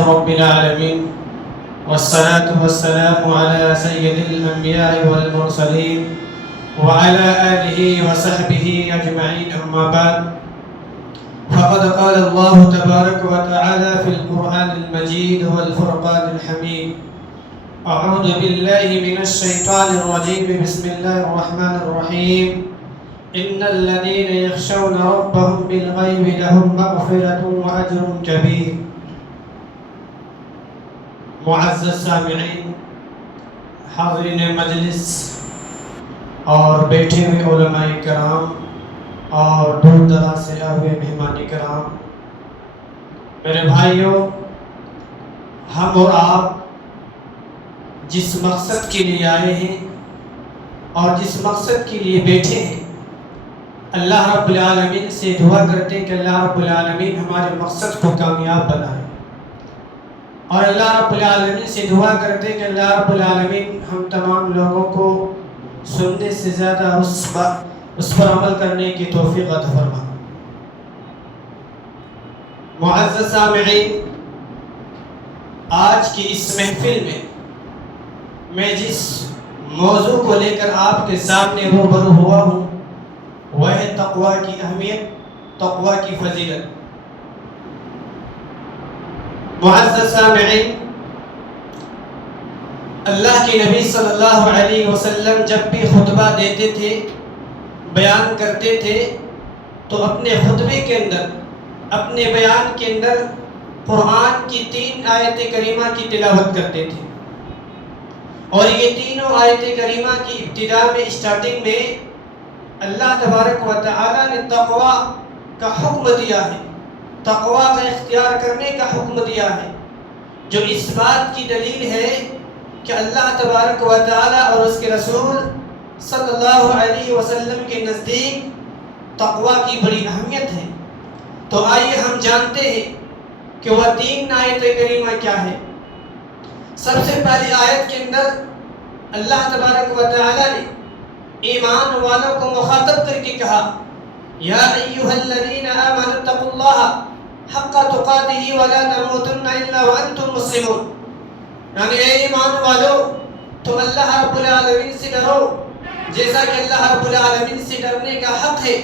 لله رب العالمين والصلاة والسلام على سيد الأنبياء والمرسلين وعلى آله وصحبه أجمعين أما بعد فقد قال الله تبارك وتعالى في القرآن المجيد والفرقان الحميد أعوذ بالله من الشيطان الرجيم بسم الله الرحمن الرحيم إن الذين يخشون ربهم بالغيب لهم مغفرة وأجر كبير. معزز سامعین، حاضرین مجلس اور بیٹھے ہوئے علماء کرام اور دور دراز سے آئے ہوئے مہمان کرام، میرے بھائیوں، ہم اور آپ جس مقصد کے لیے آئے ہیں اور جس مقصد کے لیے بیٹھے ہیں، اللہ رب العالمین سے دعا کرتے ہیں کہ اللہ رب العالمین ہمارے مقصد کو کامیاب بنائے، اور اللہ رب العالمین سے دعا کرتے ہیں کہ اللہ رب العالمین ہم تمام لوگوں کو سننے سے زیادہ اس پر عمل کرنے کی توفیق عطا فرما۔ معزز سامعین، آج کی اس محفل میں جس موضوع کو لے کر آپ کے سامنے روبرو ہوا ہوں وہ ہے تقویٰ کی اہمیت، تقویٰ کی فضیلت۔ معزز سامعین، اللہ کے نبی صلی اللہ علیہ وسلم جب بھی خطبہ دیتے تھے، بیان کرتے تھے، تو اپنے خطبے کے اندر، اپنے بیان کے اندر قرآن کی 3 آیت کریمہ کی تلاوت کرتے تھے، اور یہ تینوں آیت کریمہ کی ابتدا میں، اسٹارٹنگ میں اللہ تبارک و تعالی نے تقویٰ کا حکم دیا ہے، تقویٰ کا اختیار کرنے کا حکم دیا ہے، جو اس بات کی دلیل ہے کہ اللہ تبارک و تعالی اور اس کے رسول صلی اللہ علیہ وسلم کے نزدیک تقویٰ کی بڑی اہمیت ہے۔ تو آئیے ہم جانتے ہیں کہ وہ 3 آیت کریمہ کیا ہے۔ سب سے پہلی آیت کے اندر اللہ تبارک و تعالی نے ایمان والوں کو مخاطب کر کے کہا، یا ایھا الذین آمنوا اتقوا اللہ حق تقاتہ ولا تموتن الا وانتم مسلمون، یعنی اے ایمان والو، تم اللہ رب العالمین سے ڈرو جیسا کہ اللہ رب العالمین سے ڈرنے کا حق ہے،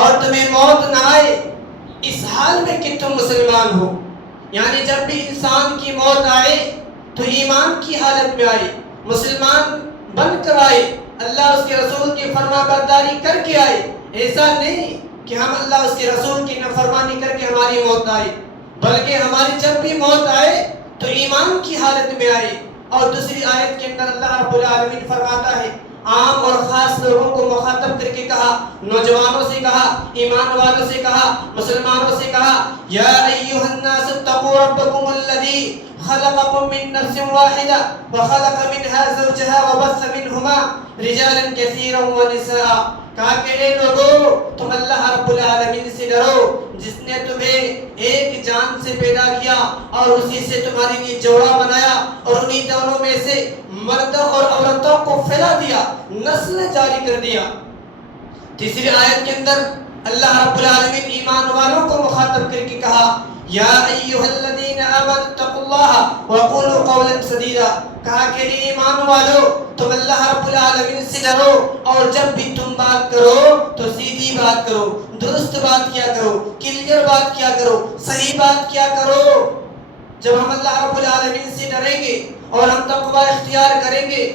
اور تمہیں موت نہ آئے اس حال میں کہ تم مسلمان ہو، یعنی جب بھی انسان کی موت آئے تو ایمان کی حالت میں آئے، مسلمان بن کر آئے، اللہ اس کے رسول کی فرما برداری کر کے آئے، ایسا نہیں کہ ہم اللہ اس کے رسول کی نافرمانی کر کے ہماری موت آئے، بلکہ ہماری جب بھی موت آئے تو ایمان کی حالت میں آئے۔ اور دوسری آیت کے اندر اللہ رب العالمین فرماتا ہے، عام اور خاص لوگوں کو مخاطب کر کے کہا، نوجوانوں سے کہا، ایمان والوں سے کہا، مسلمانوں سے کہا، یا ایھا الناس اتقوا ربکم الذی خلقکم من نفس واحدہ وخلق منها زوجها وبث منهما رجالا كثيرا ونساء، کہا کہ اے لوگو، تم اللہ رب العالمین سے ڈرو جس نے تمہیں ایک جان سے پیدا کیا اور اسی سے تمہارے لیے جوڑا بنایا، اور انہی دونوں میں سے مردوں اور عورتوں کو پھیلا دیا، نسل جاری کر دیا۔ تیسری آیت کے اندر اللہ رب العالمین ایمان والوں کو مخاطب کر کے کہا، یا ایھا الذین آمنوا اتقوا اللہ وقولوا قولا سدیدا، کہا کہ ایمان والو، تم اللہ رب العالمین سے ڈرو اور جب بھی تم بات کرو تو سیدھی بات کرو، درست بات کیا کرو، کلیئر بات کیا کرو، صحیح بات کیا کرو۔ جب ہم اللہ رب العالمین سے ڈریں گے اور ہم تقویٰ اختیار کریں گے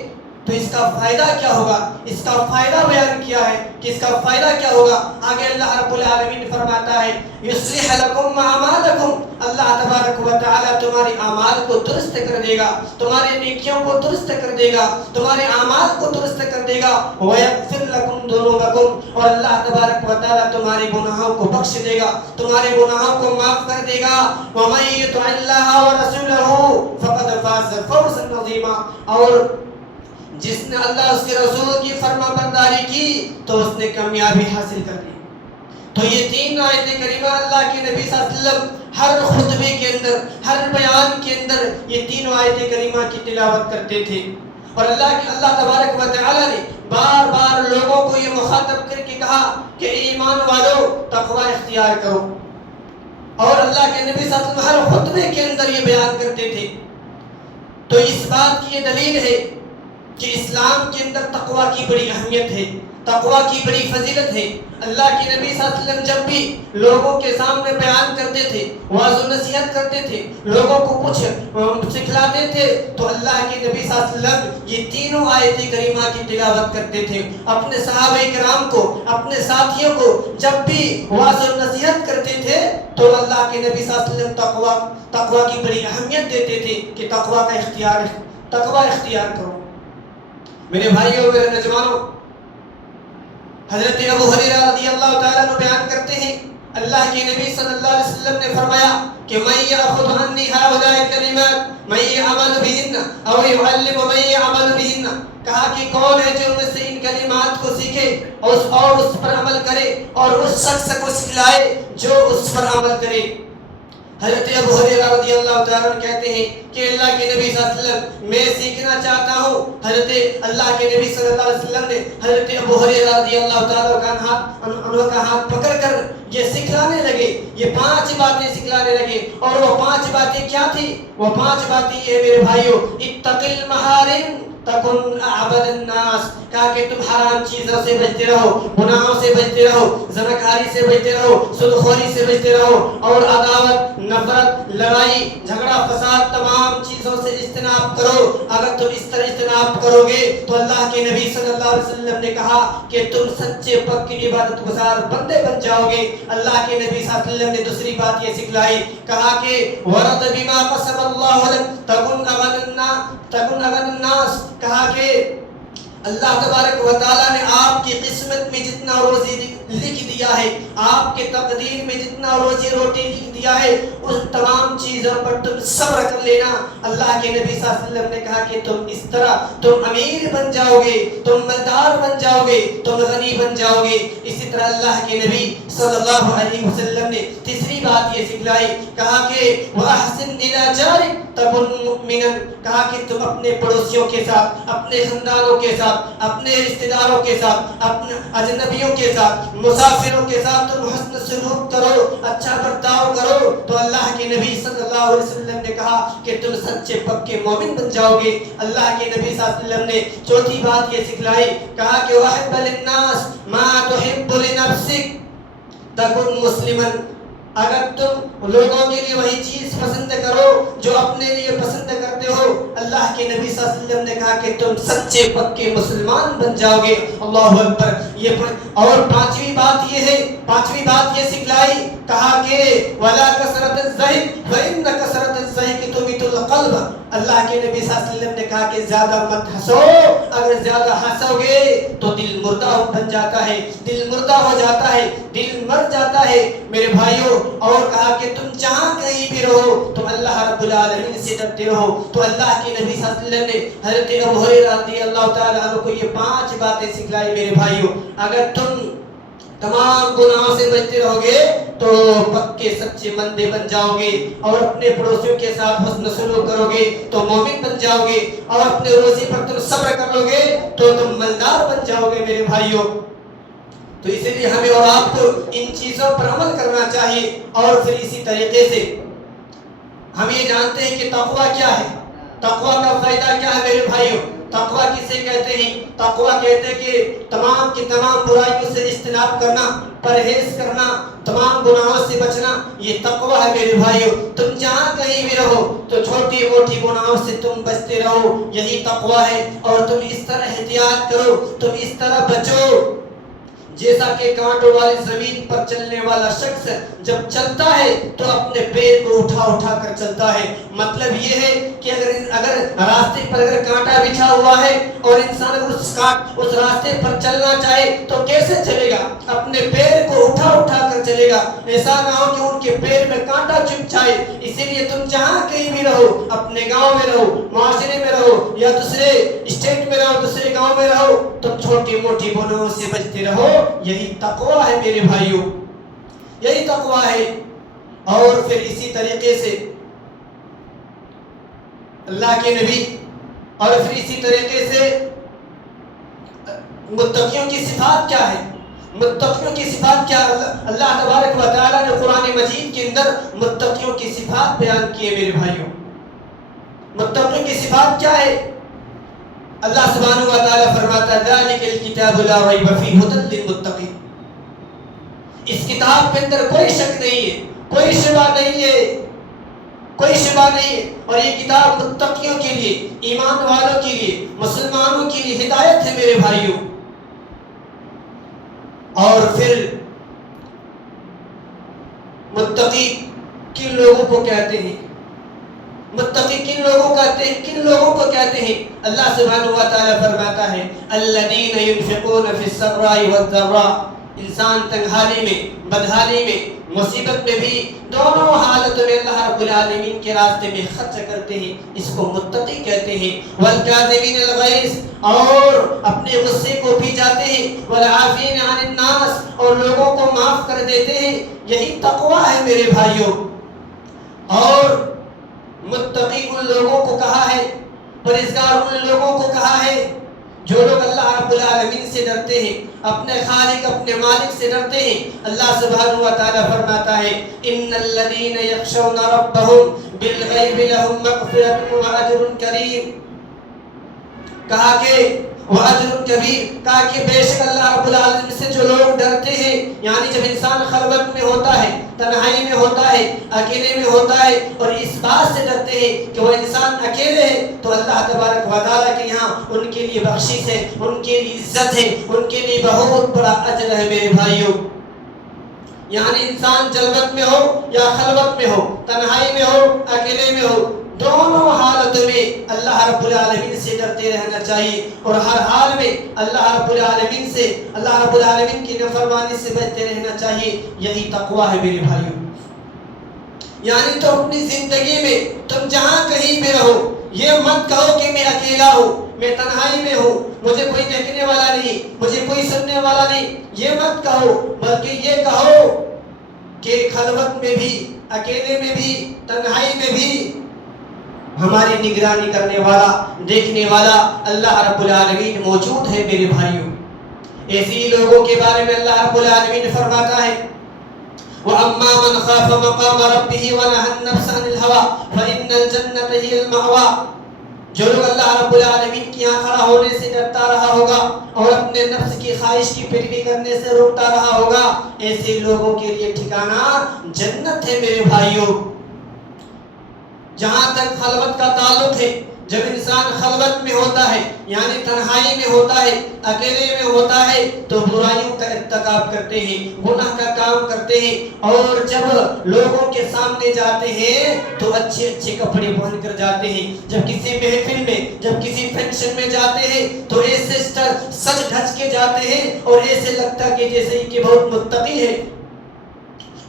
تو اس کا فائدہ کیا ہوگا؟ اس کا فائدہ بیان کیا ہے کہ اس کا فائدہ کیا ہوگا۔ آگے اللہ رب العالمین فرماتا ہے، یصلح لکم اعمالکم، اللہ تبارک و تعالی تمہارے اعمال کو درست کر دے گا، تمہارے نیکیوں کو درست کر دے گا، تمہارے اعمال کو درست کر دے گا، ویغفر لکم ذنوبکم، اور اللہ تبارک و تعالی تمہارے گناہوں کو بخش دے گا، تمہارے گناہوں کو معاف کر دے گا۔ ومن یطع اللہ ورسولہ فقد فاز فوزا عظیما، اور جس نے اللہ اس کے رسول کی فرما برداری کی تو اس نے کامیابی حاصل کر لی۔ تو یہ 3 آیت کریمہ اللہ کے نبی صلی اللہ علیہ وسلم ہر خطبے کے اندر، ہر بیان کے اندر یہ 3 آیت کریمہ کی تلاوت کرتے تھے، اور اللہ تبارک و تعالی نے بار بار لوگوں کو یہ مخاطب کر کے کہا کہ ایمان والو تقوی اختیار کرو، اور اللہ کے نبی صلی اللہ علیہ وسلم ہر خطبے کے اندر یہ بیان کرتے تھے۔ تو اس بات کی یہ دلیل ہے کہ اسلام کے اندر تقویٰ کی بڑی اہمیت ہے، تقویٰ کی بڑی فضیلت ہے۔ اللہ کے نبی صلی اللہ علیہ وسلم جب بھی لوگوں کے سامنے بیان کرتے تھے، واعظ و نصیحت کرتے تھے، لوگوں کو کچھ سکھلاتے تھے، تو اللہ کے نبی صلی اللہ علیہ وسلم یہ تینوں آیت کریمہ کی تلاوت کرتے تھے۔ اپنے صحابہ کرام کو، اپنے ساتھیوں کو جب بھی واعظ و نصیحت کرتے تھے تو اللہ کے نبی صلی اللہ علیہ وسلم تقویٰ کی بڑی اہمیت دیتے تھے کہ تقویٰ اختیار کرو۔ میرے بھائیوں، میرے نوجوانوں، حضرت ابو ہریرہ رضی اللہ تعالیٰ عنہ بیان کرتے ہیں اللہ کے نبی صلی اللہ علیہ وسلم نے فرمایا کہ من یأخذ عنی ہؤلاء الکلمات من یعمل بہن او یعلم من یعمل بہن، کہا کہ کون ہے جو مجھ سے ان کلمات کو سیکھے اور اس پر عمل کرے اور اس شخص کو سکھلائے جو اس پر عمل کرے۔ حضرت ابو ہریرہ رضی اللہ تعالیٰ عنہ کہتے ہیں کہ اللہ کے نبی صلی اللہ علیہ وسلم میں سیکھنا چاہتا ہوں۔ حضرت اللہ کے نبی صلی اللہ علیہ وسلم نے حضرت ابو ہریرہ رضی اللہ تعالیٰ عنہ کا ہاتھ پکڑ کر یہ سکھلانے لگے، یہ 5 باتیں سکھلانے لگے۔ اور وہ 5 باتیں کیا تھی؟ وہ 5 باتیں یہ میرے بھائیوں، اتق المحارم تکن اعبد الناس، کہا کہ تم حرام چیزوں سے بچتے رہو، گناہوں سے بچتے رہو، زناکاری سے بچتے رہو، سودخوری سے بچتے رہو، اور عداوت، نفرت، لڑائی، جھگڑا، فساد، تمام چیزوں سے اجتناب کرو۔ اگر تم اس طرح اجتناب کرو گے تو اللہ کے نبی صلی اللہ علیہ وسلم نے کہا کہ تم سچے پکے عبادت گزار بندے بن جاؤ گے۔ اللہ کے نبی صلی اللہ علیہ وسلم نے دوسری بات یہ سکھلائی، کہا کہ ورد بما قسم اللہ لک تکن اغنى الناس، کہا کہ اللہ تبارک و تعالیٰ نے آپ کی قسمت میں جتنا روزی لکھ دیا ہے، آپ کے تقدیر میں جتنا روزی روٹی لکھ دیا ہے، اس تمام چیزوں پر تم صبر کر لینا۔ اللہ کے نبی صلی اللہ علیہ وسلم نے کہا کہ تم اس طرح تم امیر بن جاؤ گے، تم مالدار بن جاؤ گے، تم غنی بن جاؤ گے۔ اسی طرح اللہ کے نبی صلی اللہ علیہ وسلم نے تیسری بات یہ سکھلائی، کہا کہ وَأَحْسِنْ إِلَىٰ جَارِكَ تَكُنْ مُؤْمِنًا، کہا کہ تم اپنے پڑوسیوں کے ساتھ، اپنے خاندانوں کے ساتھ، اپنے رشتہ داروں کے ساتھ، اپنے اجنبیوں کے ساتھ، مسافروں کے ساتھ تم حسن سلوک کرو، اچھا برتاؤ کرو۔ تو اللہ کے نبی صلی اللہ علیہ وسلم نے کہا کہ تم سچے پکے مومن بن جاؤ گے۔ اللہ کے نبی صلی اللہ علیہ وسلم نے چوتھی بات یہ سکھلائی، کہا کہ وَأَحِبَّ لِلنَّاسِ مَا تُحِبُّ لِنَفْسِكَ تَكُنْ مُسْلِمًا، اگر تم لوگوں کے لیے وہی چیز پسند کرو جو اپنے لیے پسند کرتے ہو، اللہ کے نبی صلی اللہ علیہ وسلم نے کہا کہ تم سچے پکے مسلمان بن جاؤ گے۔ اللہ اکبر۔ اور پانچویں بات یہ سکھلائی، کہا کہ وَلَا كَثْرَةَ الزَّحِكِ فَإِنَّ كَثْرَةَ الزَّحِكِ تُمِيتُ الْقَلْبَ، اللہ کے نبی صلی اللہ علیہ وسلم نے کہا کہ زیادہ مت ہنسو، اگر زیادہ ہنسو گے تو دل مردہ بن جاتا ہے، دل مردہ ہو جاتا ہے، دل مر جاتا ہے میرے بھائیوں۔ اور کہا کہ تم جہاں کہیں بھی رہو تم اللہ رب العالمین سے ڈرتے رہو۔ تو اللہ کے نبی صلی اللہ علیہ وسلم نے حضرت ابو ہریرہ رضی اللہ تعالیٰ عنہ کو یہ 5 باتیں سکھلائی میرے بھائیوں۔ اگر تم تمام گناہوں سے بچتے رہو گے تو پکے سچے بندے بن جاؤ گے، اور اپنے پڑوسیوں کے ساتھ حسن سلوک کرو گے تو مومن بن جاؤ گے، اور اپنے روزی پر تم صبر کرو گے تو تم مالدار بن جاؤ گے میرے بھائیوں۔ تو اسی لیے ہمیں اور آپ کو ان چیزوں پر عمل کرنا چاہیے۔ اور پھر اسی طریقے سے ہم یہ جانتے ہیں کہ تقویٰ کیا ہے، تقویٰ کا فائدہ کیا ہے میرے بھائیوں۔ تقویٰ کسے کہتے ہیں؟ تقویٰ کہتے ہیں کہ تمام کی تمام برائیوں سے اجتناب کرنا، پرہیز کرنا، تمام گناہوں سے بچنا، یہ تقویٰ ہے میرے بھائیوں۔ تم جہاں کہیں بھی رہو تو چھوٹی موٹی گناہوں سے تم بچتے رہو، یہی تقویٰ ہے۔ اور تم اس طرح احتیاط کرو، تم اس طرح بچو جیسا کہ کانٹوں والی زمین پر چلنے والا شخص جب چلتا ہے تو اپنے پیر کو اٹھا کر چلتا ہے۔ مطلب یہ ہے کہ اگر راستے پر اگر کانٹا بچھا ہوا ہے اور انسان اگر اس راستے پر چلنا چاہے تو کیسے چلے گا؟ اپنے پیر کو اٹھا کر چلے گا، ایسا نہ ہو کہ ان کے پیر میں کانٹا چبھ جائے۔ اسی لیے تم جہاں کہیں بھی رہو، اپنے گاؤں میں رہو، معاشرے میں رہو، یا دوسرے اسٹیٹ میں رہو، دوسرے گاؤں میں رہو، تم چھوٹی موٹی گناہوں سے بچتے رہو، یہی تقویٰ ہے میرے بھائیوں، یہی تقویٰ ہے۔ اور پھر اسی طریقے سے اللہ کے نبی، اور پھر اسی طریقے سے متقیوں کی صفات کیا ہے؟ متقیوں کی صفات کیا؟ اللہ تبارک و تعالیٰ نے قرآن مجید کے اندر متقیوں کی صفات بیان کی ہے میرے بھائیوں۔ متقیوں کی صفات کیا ہے؟ اللہ سبحانہ و تعالیٰ فرماتا ہے ذالک الکتاب لا ریب فیہ ھدی للمتقین، اس کتاب کے اندر کوئی شک نہیں ہے، کوئی شبہ نہیں ہے، کوئی شبہ نہیں ہے، اور یہ کتاب متقیوں کے لیے، ایمان والوں کے لیے، مسلمانوں کے لیے ہدایت ہے میرے بھائیوں۔ اور پھر متقی کن لوگوں کو کہتے ہیں؟ متقی کن لوگوں کو کہتے ہیں؟ اللہ سبحانہ و تعالیٰ فرماتا ہے الذین ينفقون فی السراء والضراء، انسان تنگحالی میں، بدحالی میں، مصیبت میں بھی، دونوں حالتوں میں اللہ رب العالمین کے راستے میں خرچ کرتے ہیں، اس کو متقی کہتے ہیں۔ والکاظمین الغیظ، اور اپنے غصے کو پی جاتے ہیں، والعافین عن الناس، اور لوگوں کو معاف کر دیتے ہیں، یہی تقویٰ ہے میرے بھائیوں۔ اور متقی ان لوگوں کو کہا ہے، پرہیزگار ان لوگوں کو کہا ہے جو لوگ اللہ رب العالمین سے ڈرتے ہیں، اپنے خالق، اپنے مالک سے ڈرتے ہیں۔ اللہ سبحانہ و تعالیٰ فرماتا ہے ان الذین یخشون ربہم بالغیب لہم مغفرۃ واجر کریم، کہا کہ واجر کبیر، کہا کہ بے شک اللہ رب العالمین سے جو لوگ ڈرتے ہیں، یعنی جب انسان خلوت میں ہوتا ہے، تنہائی میں ہوتا ہے، اکیلے میں ہوتا ہے، اور اس بات سے ڈرتے ہیں کہ وہ انسان اکیلے ہے، تو اللہ تبارک و تعالیٰ کے یہاں ان کے لیے بخشش ہے، ان کے لیے عزت ہے، ان کے لیے بہت بڑا اجر ہے میرے بھائیوں۔ یعنی انسان جلوت میں ہو یا خلوت میں ہو، تنہائی میں ہو، اکیلے میں ہو، دونوں حالتوں میں اللہ رب العالمین سے ڈرتے رہنا چاہیے، اور ہر حال میں اللہ رب العالمین سے، اللہ رب العالمین کی نافرمانی سے بچتے رہنا چاہیے، یہی تقویٰ ہے میرے بھائیوں۔ یعنی تو اپنی زندگی میں تم جہاں کہیں بھی رہو، یہ مت کہو کہ میں اکیلا ہوں، میں تنہائی میں ہوں، مجھے کوئی دیکھنے والا نہیں، مجھے کوئی سننے والا نہیں، یہ مت کہو، بلکہ یہ کہو کہ خلوت میں بھی، اکیلے میں بھی، تنہائی میں بھی ہماری نگرانی کرنے والا، دیکھنے والا اللہ رب العالمین موجود ہے میرے بھائیوں۔ ایسی لوگوں کے بارے میں اللہ رب العالمین فرماتا ہے وَأَمَّا مَنْ خَافَ مَقَامَ رَبِّهِ وَنَهَى النَّفْسَ عَنِ الْهَوَىٰ فَإِنَّ الْجَنَّةَ هِيَ الْمَأْوَىٰ، جو لوگ اللہ رب العالمین کے یہاں کھڑا ہونے سے ڈرتا رہا ہوگا اور اپنے نفس کی خواہش کی پیروی کرنے سے روکتا رہا ہوگا، ایسے لوگوں کے لیے ٹھکانہ جنت ہے میرے بھائیوں۔ جہاں تک خلوت کا تعلق ہے، جب انسان خلوت میں ہوتا ہے، یعنی تنہائی میں ہوتا ہے، اکیلے میں ہوتا ہے، تو برائیوں کا ارتکاب کرتے ہیں، گناہ کا کام کرتے ہیں، اور جب لوگوں کے سامنے جاتے ہیں تو اچھے اچھے کپڑے پہن کر جاتے ہیں، جب کسی محفل میں، جب کسی فنکشن میں جاتے ہیں تو ایسے سج دھج کے جاتے ہیں، اور ایسے لگتا کہ جیسے کہ بہت متقی ہے،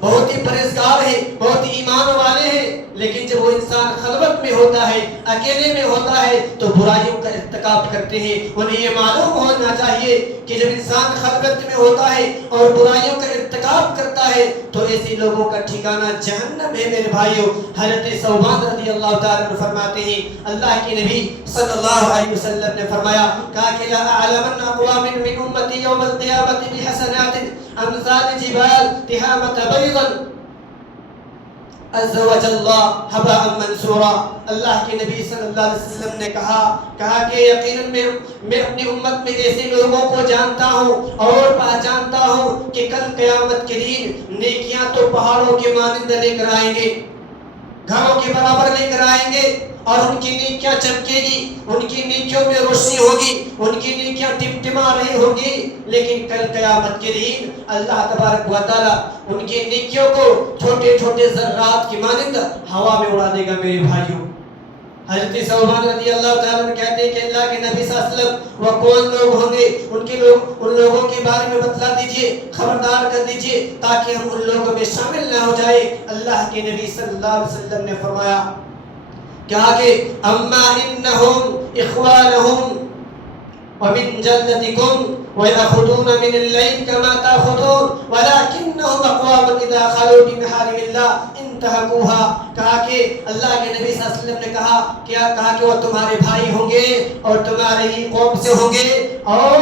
بہت ہی پرہیزگار ہے، بہت ہی ایمان والے ہیں، لیکن جب وہ انسان خلوت میں ہوتا ہے، اکیلے میں ہوتا ہے، تو برائیوں کا ارتکاب کرتے ہیں۔ انہیں یہ معلوم ہونا چاہیے کہ جب انسان خلوت میں ہوتا ہے اور برائیوں کا ارتکاب کرتا ہے تو ایسے لوگوں کا ٹھکانہ جہنم ہے میرے بھائیوں۔ حضرت ثوبان رضی اللہ تعالیٰ عنہ فرماتے ہیں اللہ کے نبی صلی اللہ علیہ وسلم نے فرمایا، کہا کہ لا اعلمن اقوام من امتی یوم القیامت بحسنات امثال جبال تہامۃ بیضا عز وجل حباء منثورا۔ اللہ کے نبی صلی اللہ علیہ وسلم نے کہا کہ یقیناً میں اپنی امت میں ایسے لوگوں کو جانتا ہوں اور پہچانتا ہوں کہ کل قیامت کے دن نیکیاں تو پہاڑوں کے مانند لے کر آئیں گے، گھروں کے برابر لے کر آئیں گے، اور ان کی نیکیاں چمکے گی، ان کی نیکیوں میں روشنی ہوگی، ان کی نیکیاں ٹمٹما رہی ہوگی، لیکن کل قیامت کے دن اللہ تبارک و تعالیٰ ان کی نیکیوں کو چھوٹے چھوٹے ذرات کی مانند ہوا میں اڑا دے گا میرے بھائیوں۔ حضرت ثوبان رضی اللہ تعالیٰ عنہ کہتے ہیں کہ اللہ کے نبی صلی اللہ علیہ وسلم وہ کون لوگ ہوں گے، ان لوگوں کے بارے میں بتلا دیجئے، خبردار کر دیجئے تاکہ ہم ان لوگوں میں شامل نہ ہو جائے۔ اللہ کے نبی صلی اللہ علیہ وسلم نے فرمایا، کہا کہ اما انہم اخوانہم ومن جلدتکم ویأخذون من اللیل کما تأخذون ولکنہم اقوام اذا خلوا بمحارم اللہ انتہکوها۔ کہا کہ اللہ کے نبی صلی اللہ علیہ وسلم نے کہا کہ وہ تمہارے بھائی ہوں گے اور تمہارے ہی قوم سے ہوں گے، اور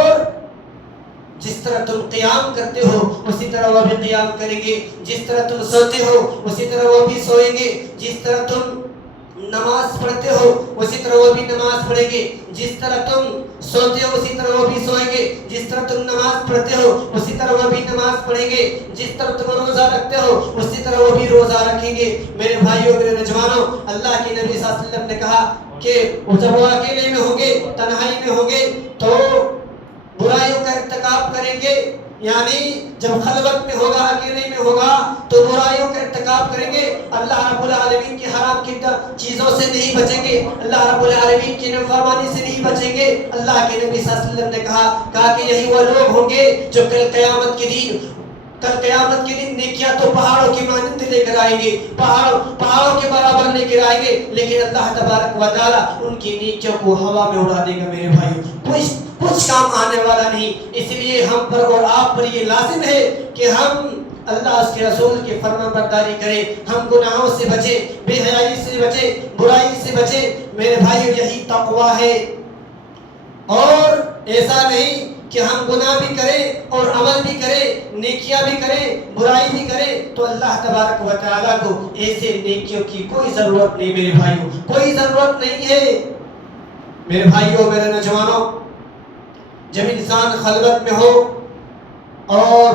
جس طرح تم قیام کرتے ہو اسی طرح وہ بھی قیام کریں گے، جس طرح تم سوتے ہو اسی طرح وہ بھی سوئیں گے، جس طرح تم نماز پڑھتے ہو اسی طرح وہ بھی نماز پڑھیں گے، جس طرح تم سوتے ہو اسی طرح وہ بھی سوئیں گے، جس طرح تم نماز پڑھتے ہو اسی طرح وہ بھی نماز پڑھیں گے، جس طرح تم روزہ رکھتے ہو اسی طرح وہ بھی روزہ رکھیں گے۔ میرے بھائیوں، میرے نوجوانوں، اللہ کے نبی صلی اللہ علیہ وسلم نے کہا کہ جب وہ اکیلے میں ہوں گے، تنہائی میں ہوں گے تو برائیوں کا ارتکاب کریں گے، یعنی جب خلوت میں ہوگا، اکیلے میں ہوگا تو برائیوں کا ارتکاب کریں گے، اللہ رب العالمین کی حرام کی چیزوں سے نہیں بچیں گے، اللہ رب العالمین کی نافرمانی سے نہیں بچیں گے۔ اللہ کے نبی صلی اللہ علیہ وسلم نے کہا کہ یہی وہ لوگ ہوں گے جو کل قیامت کے دن نیکیاں تو پہاڑوں کی مانند لے کر آئیں گے، پہاڑوں کے برابر لے کر آئیں گے، لیکن اللہ تبارک و تعالی ان کی نیکیوں کو ہوا میں اڑا دے گا۔ میرے بھائیوں، کچھ کام آنے والا نہیں، اس لیے ہم پر اور آپ پر یہ لازم ہے کہ ہم اللہ اس کے رسول کی فرمان برداری کریں، ہم گناہوں سے بچیں، بے حیائی سے بچیں، برائی سے بچیں۔ میرے بھائیوں، یہی تقویٰ ہے، اور ایسا نہیں کہ ہم گناہ بھی کریں اور عمل بھی کریں، نیکیاں بھی کریں، برائی بھی کریں تو اللہ تبارک و تعالیٰ کو ایسے نیکیوں کی کوئی ضرورت نہیں۔ میرے بھائیوں، کوئی ضرورت نہیں ہے۔ میرے بھائیوں، میرے نوجوانوں، جب انسان خلوت میں ہو اور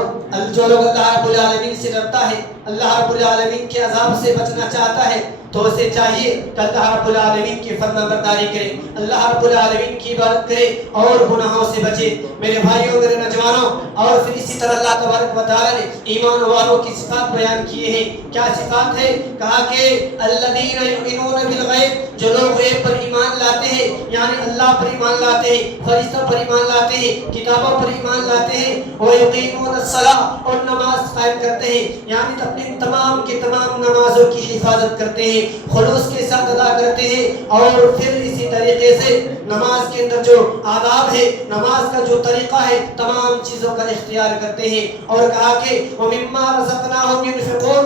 جو لوگ اللہ رب العالمین سے ڈرتا ہے، اللہ رب العالمین کے عذاب سے بچنا چاہتا ہے، تو اسے چاہیے کہ اللہ رب العالمین کی فرما برداری کرے، اللہ رب العالمین کی عبادت کرے اور گناہوں سے بچے۔ میرے بھائیوں، میرے نوجوانوں، اور پھر اسی طرح اللہ تبارک و تعالیٰ نے ایمان والوں کی صفات بیان کیے ہیں۔ کیا صفات ہے؟ کہا کہ الذین یؤمنون بالغیب، جو لوگ غیب پر ایمان لاتے ہیں، یعنی اللہ پر ایمان لاتے ہیں، فرشتوں پر ایمان لاتے ہیں، کتابوں پر ایمان لاتے ہیں، ویقیمون الصلاۃ، اور نماز قائم کرتے ہیں، یعنی اپنی تمام کی تمام نمازوں کی حفاظت کرتے ہیں، خلوص کے ساتھ ادا کرتے ہیں، اور پھر اسی طریقے سے نماز کے اندر جو آداب ہے، نماز کا جو طریقہ ہے، تمام چیزوں کا اختیار کرتے ہیں۔ اور کہا کہ وَمِمَّا رَزَقْنَاهُمْ يُنْفِقُونَ،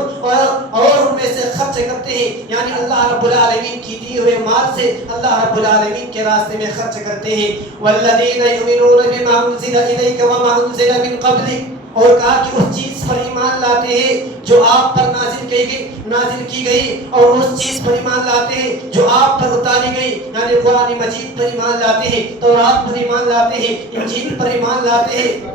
اور ان میں سے خرچ کرتے ہیں، یعنی اللہ رب العالمین کی دی ہوئے مال سے اللہ رب العالمین کے راستے میں خرچ کرتے ہیں۔ وَالَّذِينَ يُؤْمِنُونَ بِمَا أُنزِلَ إِلَيْكَ وَمَا أُنزِلَ مِن قَبْلِكَ، اور کہا کہ اس چیز پر ایمان لاتے ہیں جو آپ پر نازل کی گئی، اور اس چیز پر ایمان لاتے ہیں جو آپ پر اتاری گئی، یعنی قرآن مجید پر ایمان لاتے ہیں، تورات پر ایمان لاتے ہیں، انجیل پر ایمان لاتے ہیں،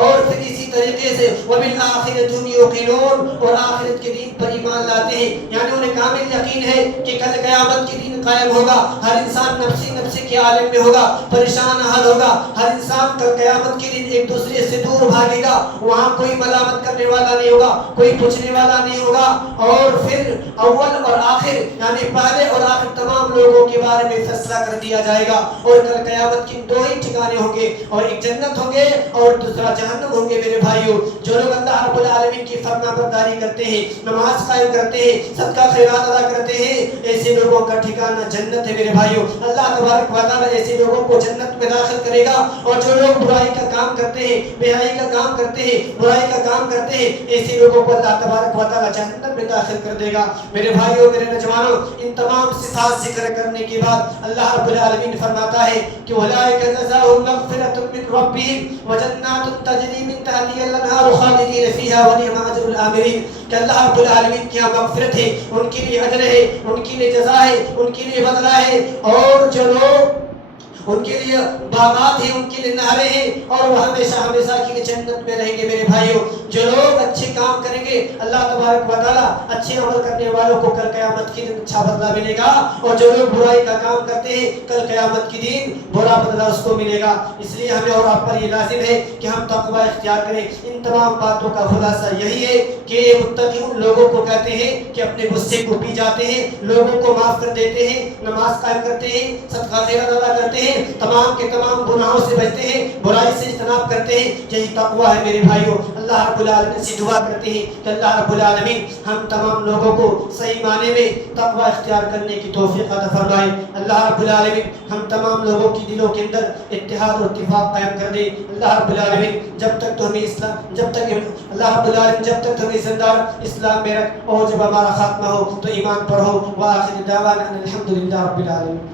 اور پھر اسی طریقے سے وَبِالْآخِرَةِ هُمْ يُوقِنُونَ، اور آخرت کے دین پر ایمان لاتے ہیں، یعنی انہیں کامل یقین ہے کہ کل قیامت کے دن قائم ہوگا، ہر انسان نفسی کے عالم میں ہوگا، پریشان حال ہوگا، ہر انسان کل قیامت کے دن ایک دوسرے سے دور بھاگے گا، وہاں کوئی ملامت کرنے والا نہیں ہوگا، کوئی پوچھنے والا نہیں ہوگا، اور پھر اول اور آخر، یعنی پہلے اور آخر تمام لوگوں کے بارے میں فیصلہ کر دیا جائے گا، اور کل قیامت کے دو ہی ٹھکانے ہوں گے، اور ایک جنت ہوں گے اور دوسرا جہنم ہوں گے۔ میرے بھائیوں، جو لوگ اللہ رب العالمین کی فرما برداری کرتے ہیں، نماز قائم کرتے ہیں، صدقہ خیرات ادا کرتے ہیں، ایسے لوگوں کا ٹھکانہ جنت ہے۔ میرے بھائیوں، اللہ تبارک و تعالیٰ ایسے لوگوں کو جنت میں داخل کرے گا، اور جو لوگ برائی کا کام کرتے ہیں، بے حیائی کا کام کرتے ہیں، برائی کا کام کرتے ہیں، ایسے لوگوں کو اللہ تبارک و تعالیٰ جہنم میں داخل کر دے گا۔ میرے بھائیوں، میرے نوجوانوں، ان تمام صفات ذکر کرنے کے بعد اللہ رب العالمین فرماتا ہے کہ اولئک جزاؤہم مغفرۃ من ربہم وجنات تجری من تحتها الانہار خالدین فیہا ونعم اجر العاملین، کہ اللہ رب العالمین کی مغفرت ہے، ان کے لیے اجر ہے، ان کے لیے جزا ہے، ان کے لیے بدلہ ہے، اور جو لوگ ان کے لیے باغات ہیں، ان کے لیے نہریں ہیں، اور وہ ہمیشہ ہمیشہ کے لیے جنت میں رہیں گے۔ میرے بھائیوں، جو لوگ اچھے کام کریں گے، اللہ تبارک و تعالیٰ اچھے عمل کرنے والوں کو کل قیامت کے دن اچھا بدلہ ملے گا، اور جو لوگ برائی کا کام کرتے ہیں کل قیامت کے دن برا بدلہ اس کو ملے گا۔ اس لیے ہمیں اور آپ پر یہ لازم ہے کہ ہم تقوی اختیار کریں۔ ان تمام باتوں کا خلاصہ یہی ہے کہ متقی ان لوگوں کو کہتے ہیں کہ اپنے غصے کو پی جاتے ہیں، لوگوں کو معاف کر دیتے ہیں، نماز قائم کرتے ہیں، صدقہ خیرات ادا کرتے ہیں، تمام کے تمام گناہوں سے بچتے ہیں، برائی سے اجتناب کرتے ہیں۔ یہی تقویٰ ہے میرے بھائیوں۔ اللہ رب العالمین سے دعا کرتے ہیں کہ اللہ رب العالمین ہم تمام لوگوں کو صحیح معنی میں تقویٰ اختیار کرنے کی توفیق عطا فرمائے۔ اللہ رب العالمین ہم تمام لوگوں کی دلوں کے اندر اتحاد اور اتفاق قائم کر دے۔ اللہ رب العالمین جب تک تو ہمیں اللہ رب العالمین جب تک ہمیں زندہ اسلام میں رکھ، اور جب ہمارا خاتمہ ہو تو ایمان پر ہو۔ وآخر دعوانا ان الحمد للہ رب العالمین۔